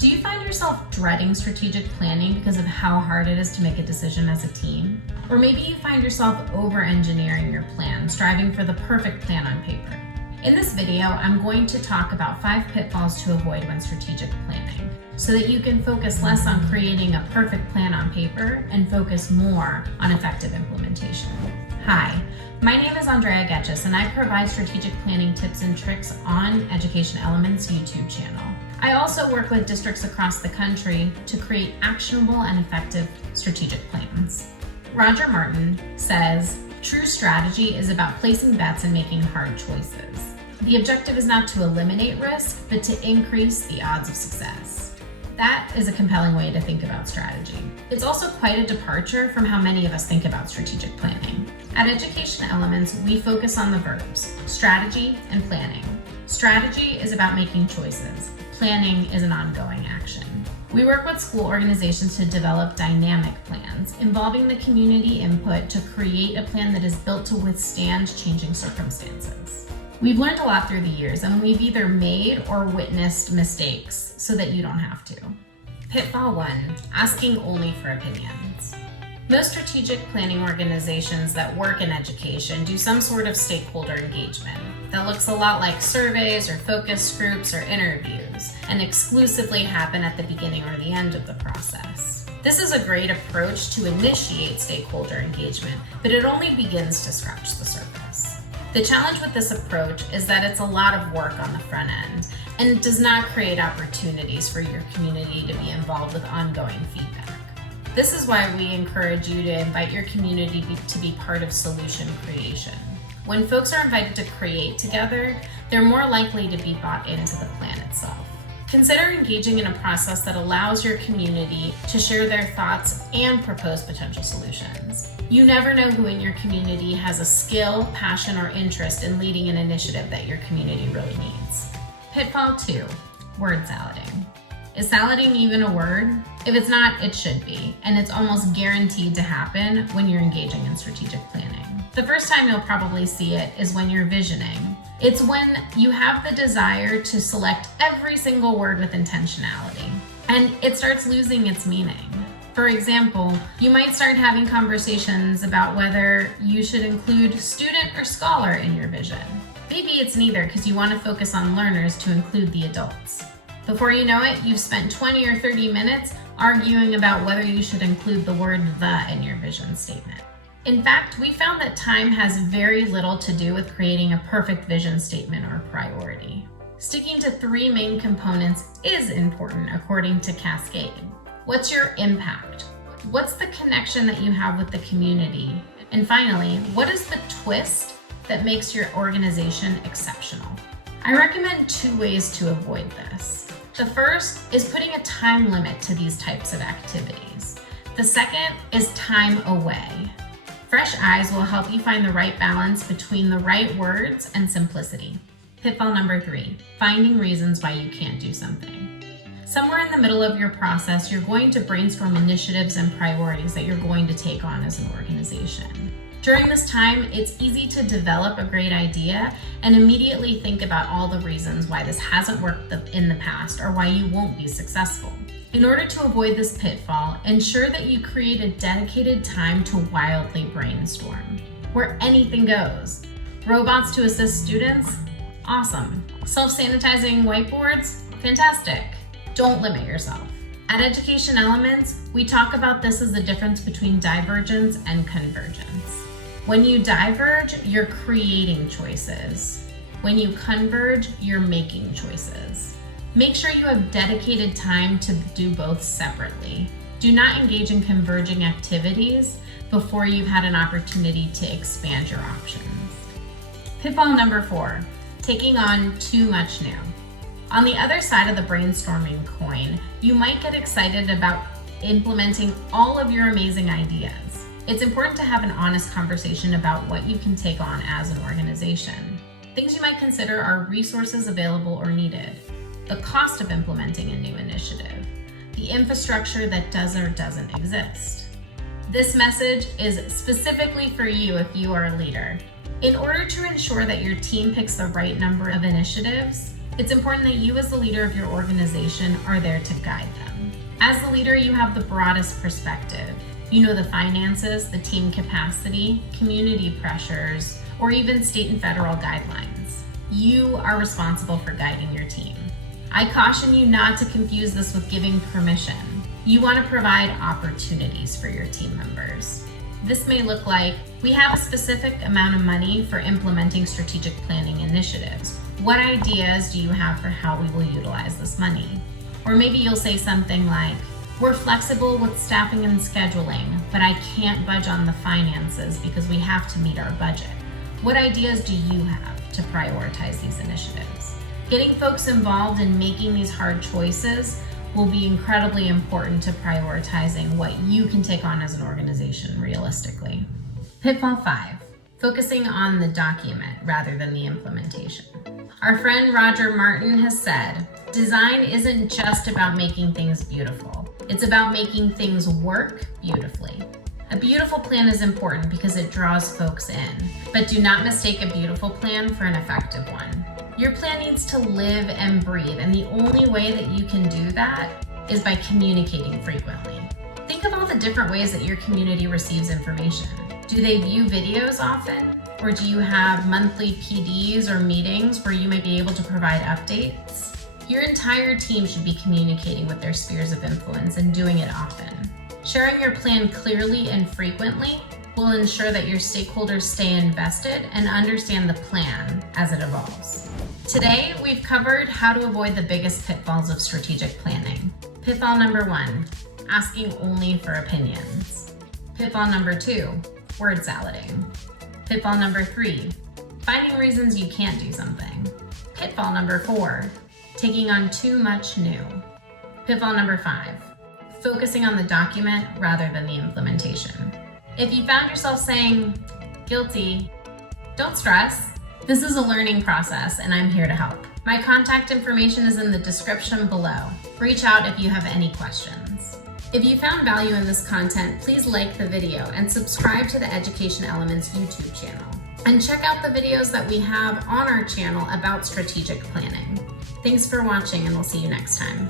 Do you find yourself dreading strategic planning because of how hard it is to make a decision as a team? Or maybe you find yourself over-engineering your plan, striving for the perfect plan on paper. In this video, I'm going to talk about 5 pitfalls to avoid when strategic planning, so that you can focus less on creating a perfect plan on paper and focus more on effective implementation. Hi, my name is Andrea Getchis, and I provide strategic planning tips and tricks on Education Elements YouTube channel. I also work with districts across the country to create actionable and effective strategic plans. Roger Martin says, "True strategy is about placing bets and making hard choices. The objective is not to eliminate risk, but to increase the odds of success." That is a compelling way to think about strategy. It's also quite a departure from how many of us think about strategic planning. At Education Elements, we focus on the verbs, strategy and planning. Strategy is about making choices. Planning is an ongoing action. We work with school organizations to develop dynamic plans, involving the community input to create a plan that is built to withstand changing circumstances. We've learned a lot through the years, and we've either made or witnessed mistakes so that you don't have to. Pitfall 1, asking only for opinions. Most strategic planning organizations that work in education do some sort of stakeholder engagement that looks a lot like surveys or focus groups or interviews, and exclusively happen at the beginning or the end of the process. This is a great approach to initiate stakeholder engagement, but it only begins to scratch the surface. The challenge with this approach is that it's a lot of work on the front end, and it does not create opportunities for your community to be involved with ongoing feedback. This is why we encourage you to invite your community to be part of solution creation. When folks are invited to create together, they're more likely to be bought into the plan itself. Consider engaging in a process that allows your community to share their thoughts and propose potential solutions. You never know who in your community has a skill, passion, or interest in leading an initiative that your community really needs. Pitfall 2, word salading. Is salading even a word? If it's not, it should be, and it's almost guaranteed to happen when you're engaging in strategic planning. The first time you'll probably see it is when you're visioning. It's when you have the desire to select every single word with intentionality, and it starts losing its meaning. For example, you might start having conversations about whether you should include student or scholar in your vision. Maybe it's neither, because you want to focus on learners to include the adults. Before you know it, you've spent 20 or 30 minutes arguing about whether you should include the word "the" in your vision statement. In fact, we found that time has very little to do with creating a perfect vision statement or priority. Sticking to 3 main components is important according to Cascade. What's your impact? What's the connection that you have with the community? And finally, what is the twist that makes your organization exceptional? I recommend 2 ways to avoid this. The first is putting a time limit to these types of activities. The second is time away. Fresh eyes will help you find the right balance between the right words and simplicity. Pitfall number 3, finding reasons why you can't do something. Somewhere in the middle of your process, you're going to brainstorm initiatives and priorities that you're going to take on as an organization. During this time, it's easy to develop a great idea and immediately think about all the reasons why this hasn't worked in the past or why you won't be successful. In order to avoid this pitfall, ensure that you create a dedicated time to wildly brainstorm, where anything goes. Robots to assist students? Awesome. Self-sanitizing whiteboards? Fantastic. Don't limit yourself. At Education Elements, we talk about this as the difference between divergence and convergence. When you diverge, you're creating choices. When you converge, you're making choices. Make sure you have dedicated time to do both separately. Do not engage in converging activities before you've had an opportunity to expand your options. Pitfall number 4, taking on too much new. On the other side of the brainstorming coin, you might get excited about implementing all of your amazing ideas. It's important to have an honest conversation about what you can take on as an organization. Things you might consider are resources available or needed, the cost of implementing a new initiative, the infrastructure that does or doesn't exist. This message is specifically for you if you are a leader. In order to ensure that your team picks the right number of initiatives, It's important that you as the leader of your organization are there to guide them. As the leader, you have the broadest perspective. You know the finances, the team capacity, community pressures, or even state and federal guidelines. You are responsible for guiding your team. I caution you not to confuse this with giving permission. You want to provide opportunities for your team members. This may look like, we have a specific amount of money for implementing strategic planning initiatives. What ideas do you have for how we will utilize this money? Or maybe you'll say something like, we're flexible with staffing and scheduling, but I can't budge on the finances because we have to meet our budget. What ideas do you have to prioritize these initiatives? Getting folks involved in making these hard choices will be incredibly important to prioritizing what you can take on as an organization realistically. Pitfall 5, focusing on the document rather than the implementation. Our friend Roger Martin has said, design isn't just about making things beautiful. It's about making things work beautifully. A beautiful plan is important because it draws folks in, but do not mistake a beautiful plan for an effective one. Your plan needs to live and breathe, and the only way that you can do that is by communicating frequently. Think of all the different ways that your community receives information. Do they view videos often? Or do you have monthly PDs or meetings where you may be able to provide updates? Your entire team should be communicating with their spheres of influence and doing it often. Sharing your plan clearly and frequently will ensure that your stakeholders stay invested and understand the plan as it evolves. Today, we've covered how to avoid the biggest pitfalls of strategic planning. Pitfall number 1, asking only for opinions. Pitfall number 2, word salading. Pitfall number 3, finding reasons you can't do something. Pitfall number 4, taking on too much new. Pitfall number 5, focusing on the document rather than the implementation. If you found yourself saying, guilty, don't stress. This is a learning process and I'm here to help. My contact information is in the description below. Reach out if you have any questions. If you found value in this content, please like the video and subscribe to the Education Elements YouTube channel. And check out the videos that we have on our channel about strategic planning. Thanks for watching and we'll see you next time.